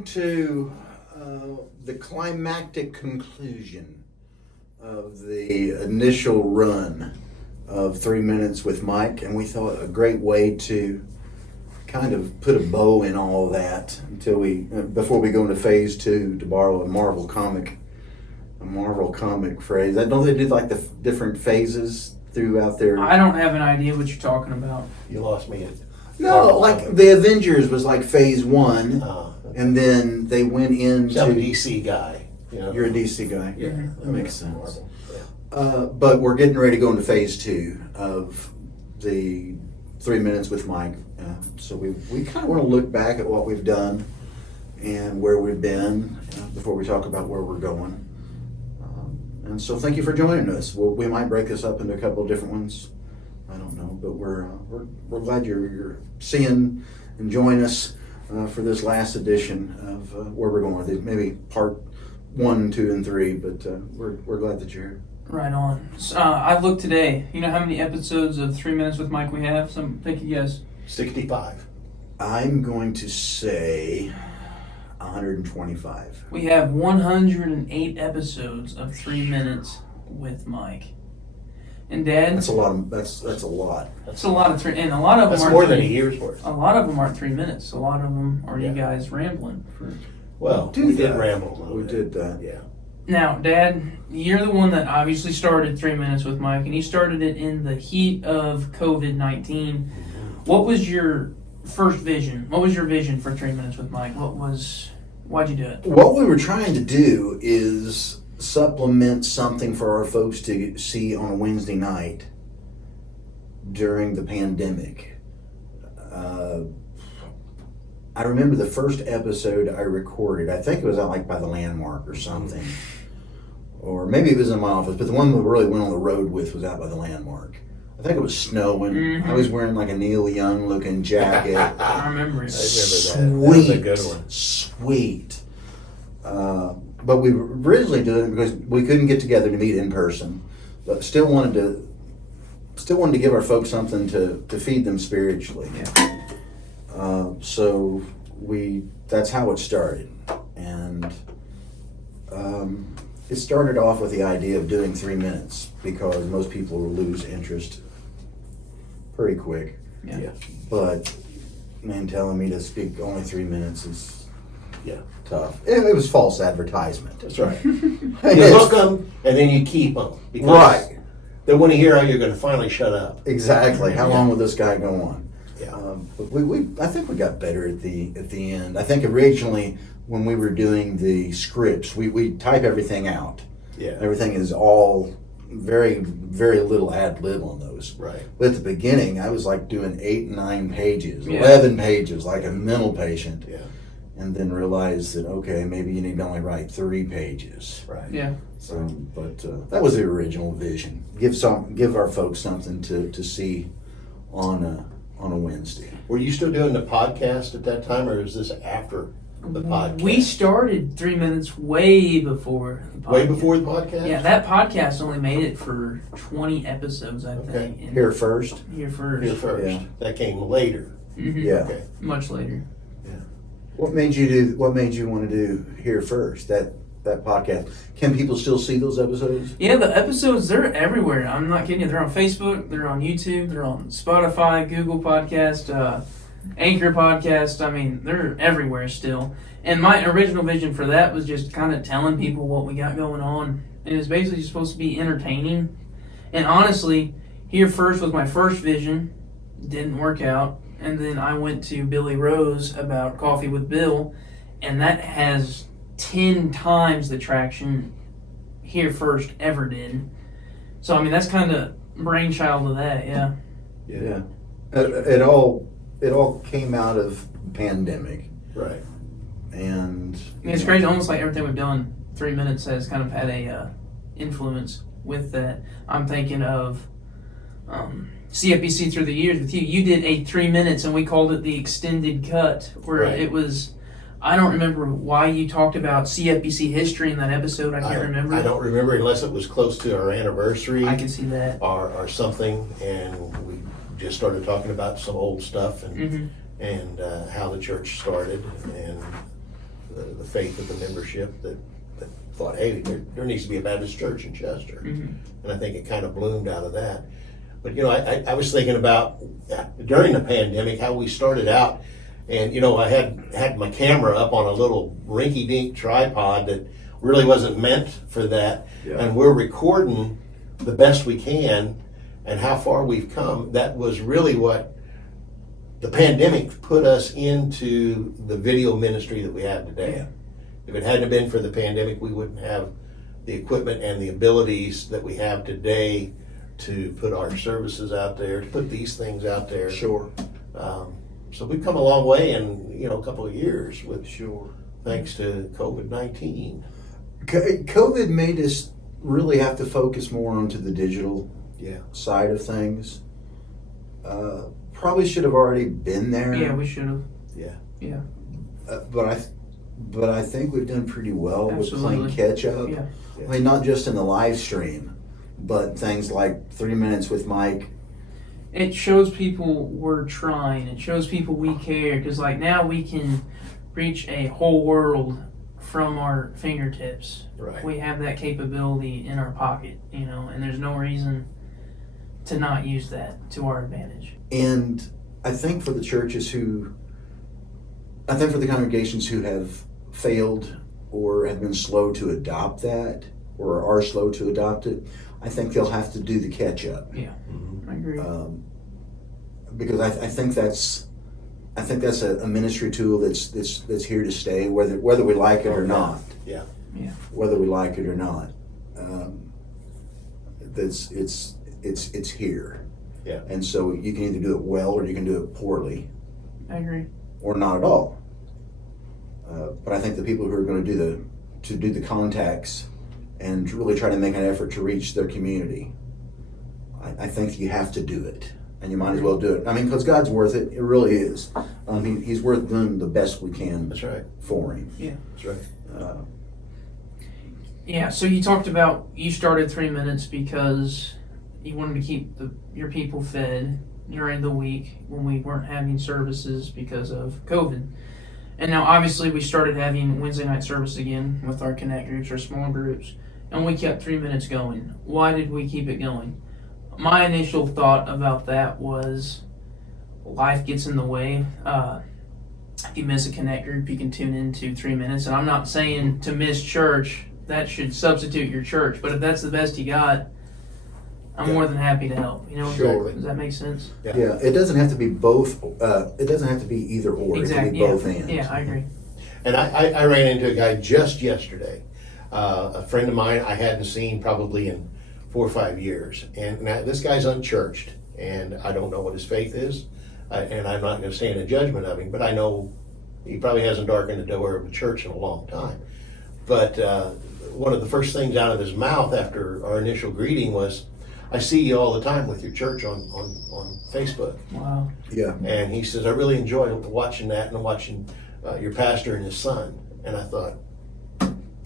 come to the climactic conclusion of the initial run of 3 Minutes with Mike, and we thought a great way to kind of put a bow in all of that before we go into phase 2, to borrow a Marvel comic phrase. Don't they do like the different phases throughout their? I don't have an idea what you're talking about. You lost me at No, like the Avengers was like phase 1, and then they went into. I'm a DC guy. You're a DC guy. Yeah, that makes sense. Marvel, yeah. But we're getting ready to go into phase 2 of the 3 Minutes with Mike. So we kind of want to look back at what we've done and where we've been before we talk about where we're going. And so thank you for joining us. We might break this up into a couple of different ones. I don't know, but we're glad you're seeing and joining us for this last edition of where we're going. Maybe part 1, 2, and 3, but we're glad that you're here. Right on. I looked today. You know how many episodes of 3 Minutes with Mike we have? Take a guess. 65. I'm going to say 125. We have 108 episodes of 3 Minutes with Mike. And Dad, That's a lot. That's a lot. it's a lot of and a lot of them That's aren't more than a year's worth. A lot of them aren't 3 minutes. A lot of them are you Yeah. guys rambling. Well, We we did did that. ramble a little We bit. did that. Yeah. Now, Dad, you're the one that obviously started 3 Minutes with Mike, and you started it in the heat of COVID-19. What was your first vision? What was your vision for 3 Minutes with Mike? Why'd you do it? What we were trying to do is supplement something for our folks to see on a Wednesday night during the pandemic. I remember the first episode I recorded, I think it was out like by the Landmark or something. Or maybe it was in my office, but the one that really went on the road with was out by the Landmark. I think it was snowing. Mm-hmm. I was wearing like a Neil Young looking jacket. I remember it. I remember that. That was a good one. Sweet. But we originally did it because we couldn't get together to meet in person, but still wanted to give our folks something to feed them spiritually. Yeah. So that's how it started, and it started off with the idea of doing 3 minutes because most people will lose interest pretty quick. Yeah. Yeah. But man, telling me to speak only 3 minutes is Yeah. tough. It was false advertisement. That's right. You Yes. hook them and then you keep them. Right. They want to hear how you're going to finally shut up. Exactly. How long will this guy go on? Yeah. But I think we got better at the end. I think originally when we were doing the scripts, we type everything out. Yeah. Everything is all very, very little ad lib on those. Right. But at the beginning, I was like doing 8, 9 pages, Yeah. 11 pages, like a mental patient. Yeah. And then realized that, okay, maybe you need to only write 3 pages. Right. Yeah. So, but that was the original vision. Give our folks something to see on a Wednesday. Were you still doing the podcast at that time, or is this after the podcast? We started 3 Minutes way before the podcast. Way before the podcast? Yeah, that podcast only made it for 20 episodes, I Okay. think. And Here first. Here first. Here first. Yeah. That came later. Mhm. Yeah. Okay. Much later. What made you want to do Here First? That podcast. Can people still see those episodes? Yeah, the episodes, they're everywhere. I'm not kidding you. They're on Facebook, they're on YouTube, they're on Spotify, Google Podcast, Anchor Podcast. I mean, they're everywhere still. And my original vision for that was just kind of telling people what we got going on. And it's basically supposed to be entertaining. And honestly, Here First was my first vision. Didn't work out. And then I went to Billy Rose about Coffee with Bill, and that has 10 times the traction Here First ever did. So I mean, that's kind of brainchild of that. Yeah. Yeah. It all came out of pandemic, Right. and It's crazy. Almost like everything we've done, 3 Minutes has kind of had a influence with that. I'm thinking of CFBC through the years with you. You did a 3 minutes, and we called it the extended cut, where Right. it was. I don't remember why you talked about CFBC history in that episode. I can't remember. I don't remember unless it was close to our anniversary I can see that. or something, and we just started talking about some old stuff and Mm-hmm. and how the church started and the faith of the membership that thought, hey, there needs to be a Baptist church in Chester. Mhm. And I think it kind of bloomed out of that. But, I was thinking about during the pandemic, how we started out. And, I had my camera up on a little rinky-dink tripod that really wasn't meant for that. Yeah. And we're recording the best we can and how far we've come. That was really what the pandemic put us into the video ministry that we have today. Yeah. If it hadn't been for the pandemic, we wouldn't have the equipment and the abilities that we have today to put our services out there, to put these things out there. Sure. So we've come a long way in a couple of years with Sure. thanks to COVID-19. COVID made us really have to focus more onto the digital Yeah. side of things. Probably should have already been there. Yeah, we should have. Yeah. Yeah. But I think we've done pretty well with playing Absolutely. catch up. Yeah. I mean, not just in the live stream, but things like 3 minutes with Mike. It shows people we're trying. It shows people we care. Because like now we can reach a whole world from our fingertips. Right. We have that capability in our pocket, and there's no reason to not use that to our advantage. And I think for the congregations who have failed or have been slow to adopt that or are slow to adopt it, I think they'll have to do the catch up. Yeah, Mm-hmm. I agree. Because I think that's a ministry tool that's here to stay, whether we like it or not. Yeah. Whether we like it or not, it's here. Yeah. And so you can either do it well or you can do it poorly I agree. or not at all. But I think the people who are going to do the contacts and really try to make an effort to reach their community, I think you have to do it. And you might as well do it. I mean, because God's worth it. It really is. He's worth doing the best we can That's right. for him. Yeah. That's right. Yeah, so you talked about you started 3 minutes because you wanted to keep your people fed during the week when we weren't having services because of COVID. And now obviously we started having Wednesday night service again with our connect groups, our small groups, and we kept 3 minutes going. Why did we keep it going? My initial thought about that was life gets in the way. If you miss a connect group, you can tune into 3 minutes. And I'm not saying to miss church, that should substitute your church. But if that's the best you got, I'm more than happy to help. Sure. Does that make sense? Yeah, it doesn't have to be both. It doesn't have to be either or. It can be both and. Yeah, I agree. And I ran into a guy just yesterday, a friend of mine I hadn't seen probably in 4 or 5 years. And now this guy's unchurched, and I don't know what his faith is, and I'm not going to stand in judgment of him, but I know he probably hasn't darkened the door of a church in a long time. But one of the first things out of his mouth after our initial greeting was, I see you all the time with your church on Facebook. Wow. Yeah. And he says, I really enjoy watching that and watching your pastor and his son. And I thought,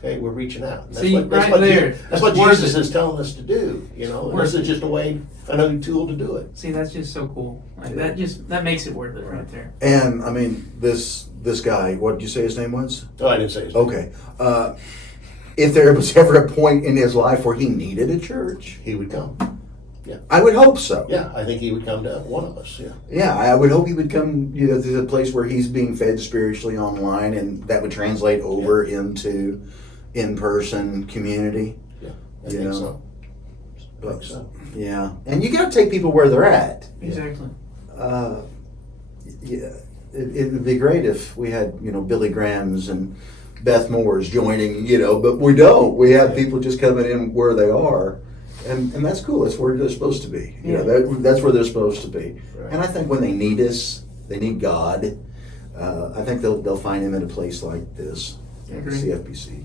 hey, we're reaching out. And See, right there. That's what Worth Jesus it. is telling us to do. And Worth this is just another tool to do it. See, that's just so cool. Like that makes it worth it right there. And I mean, this guy. What did you say his name was? Oh, I didn't say his name. Okay. If there was ever a point in his life where he needed a church, He would come. I would hope so. Yeah, I think he would come to one of us. Yeah. Yeah, I would hope he would come to a place where he's being fed spiritually online, and that would translate over into in-person community. Yeah, I You think know. so. I But, think so. yeah, and you got to take people where they're at. Exactly. Yeah, it would be great if we had Billy Graham's and Beth Moore's joining, but we don't. We have people just coming in where they are, and that's cool. That's where they're supposed to be. That's where they're supposed to be. Right. And I think when they need us, they need God. I think they'll find him in a place like this, Agree. CFBC.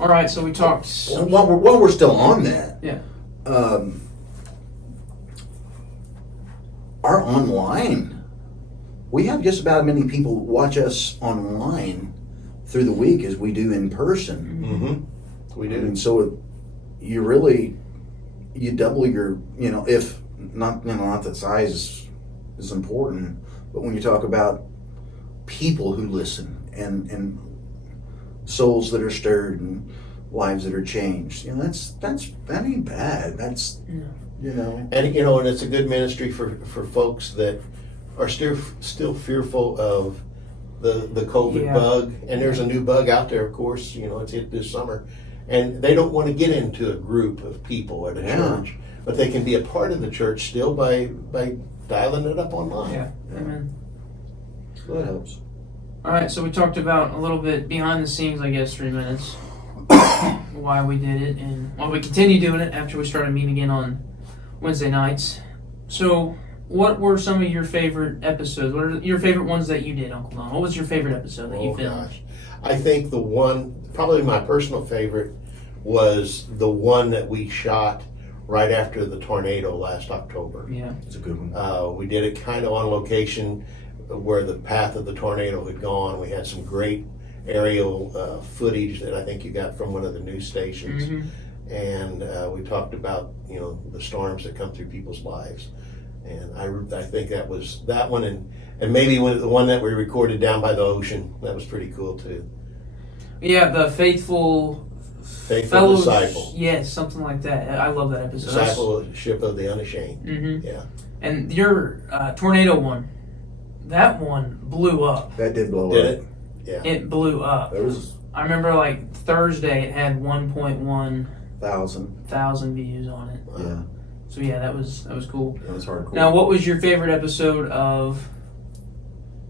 All right, so we talked. While we're still on that, Yeah. Our online, we have just about as many people watch us online through the week as we do in person. Mm-hmm. We do. And so you double your, if not that size is important, but when you talk about people who listen and souls that are stirred and lives that are changed. You know, that ain't bad. That's, you know. And you know, and it's a good ministry for folks that are still fearful of the COVID bug. And there's a new bug out there, of course. You know, it's hit this summer, and they don't want to get into a group of people at a church, but they can be a part of the church still by dialing it up online. Yeah. Amen. So that helps. All right, so we talked about a little bit behind the scenes, I guess, 3 minutes, why we did it, and why we continue doing it after we started meeting again on Wednesday nights. So, what were some of your favorite episodes? What are your favorite ones that you did, Uncle Don? What was your favorite episode that you filmed? Gosh. I think the one, probably my personal favorite, was the one that we shot right after the tornado last October. Yeah. It's a good one. We did it kind of on location where the path of the tornado had gone. We had some great aerial footage that I think you got from one of the news stations. Mm-hmm. And we talked about, you know, the storms that come through people's lives. And I think that was that one, and maybe the one that we recorded down by the ocean. That was pretty cool too. Yeah, the faithful disciple. Yes, something like that. I love that episode. Discipleship of the unashamed. Mm-hmm. Yeah. And your tornado one, that one blew up. That did blow Did up. it? Yeah. It blew up. There was I remember like Thursday it had 1.1 1,000. views on it. Yeah, So yeah, that was cool. that was hardcore. Now, what was your favorite episode of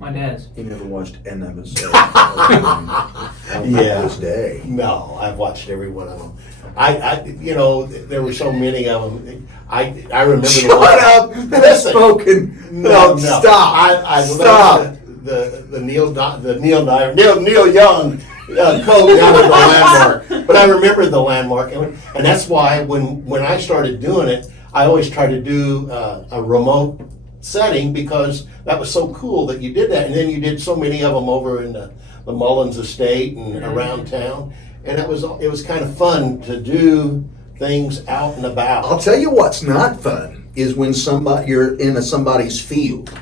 My Dad's? He never watched an episode. On this day. No, I've watched every one of them. I you know, there were so many of them. I remember. Shut up! That's spoken. No, stop. I Stop. love the Neil Young quote down at the landmark. But I remember the landmark, and that's why when I started doing it, I always tried to do a remote setting, because that was so cool that you did that, and then you did so many of them over in the Mullins estate and around town, and it was kind of fun to do things out and about. I'll tell you what's not fun is when you're in somebody's field.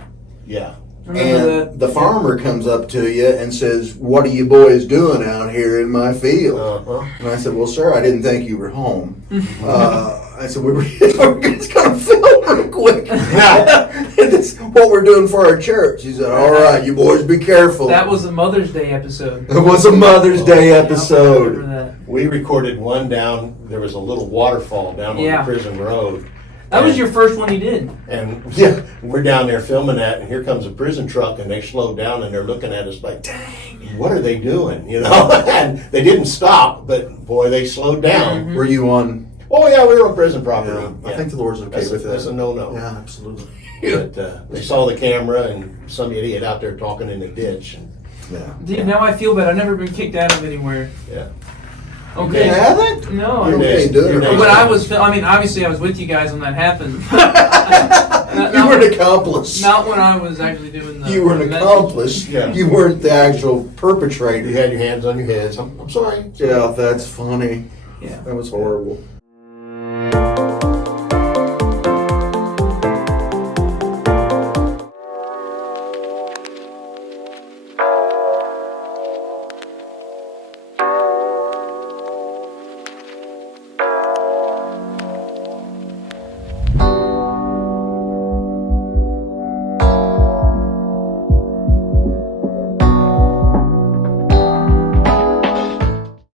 Yeah. And the farmer comes up to you and says, "What are you boys doing out here in my field?" Uh-huh. And I said, "Well, sir, I didn't think you were home." I said, we're just going to film real quick. That's what we're doing for our church. He said, "All right, you boys be careful." That was a Mother's Day episode. It was a Mother's Day I episode. remember that. We recorded one down. There was a little waterfall down on the prison road. That was your first one you did. And yeah, we're down there filming that, and here comes a prison truck, and they slowed down, and they're looking at us like, "Dang, what are they doing?" You know, and they didn't stop, but boy, they slowed down. Were you on? Oh yeah, we were on prison property. Yeah, I think the Lord's okay with that. That's a no-no. Yeah, absolutely. But they saw the camera and some idiot out there talking in the ditch. And, Yeah. Dude, now I feel bad. I've never been kicked out of anywhere. yeah. Okay. You haven't? No. You're Okay, next. do it. You're next. But obviously I was with you guys when that happened. You were an accomplice. Not when I was actually doing the You were an message. accomplice. Yeah. You weren't the actual You perpetrator. had your hands on your heads. I'm sorry. Yeah, that's funny. Yeah. That was horrible.